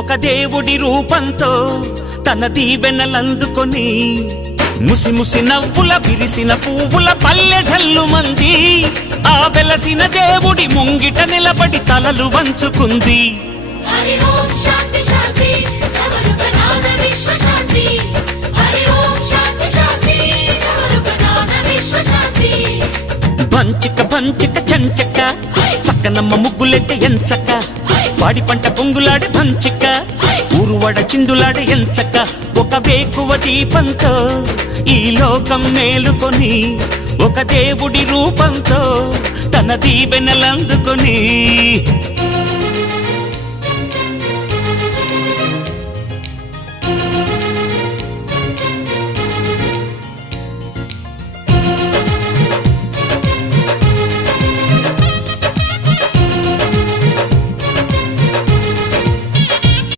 ఒక దేవుడి రూపంతో తన దీవెనలందుకొని ముసి ముసి నవ్వుల విరిసిన పువ్వుల పల్లె జల్లుమంది ఆ వెలసిన దేవుడి ముంగిట నిలబడి తలలు వంచుకుంది. హరి ఓం శాంతి శాంతి నవరుగనాద విశ్వశాంతి. హరి ఓం శాంతి శాంతి నవరుగనాద విశ్వశాంతి. బంచిక బంచిక చంచక చక్కనమ్మ ముగ్గులెట్ట ఎంచక వాడి పంట పొంగులాడే బంచిక ఊరువడ చిందులాడే ఎంచక ఒక వేకువ దీపంతో ఈ లోకం మేలుకొని ఒక దేవుడి రూపంతో తన దీవెనలందుకొని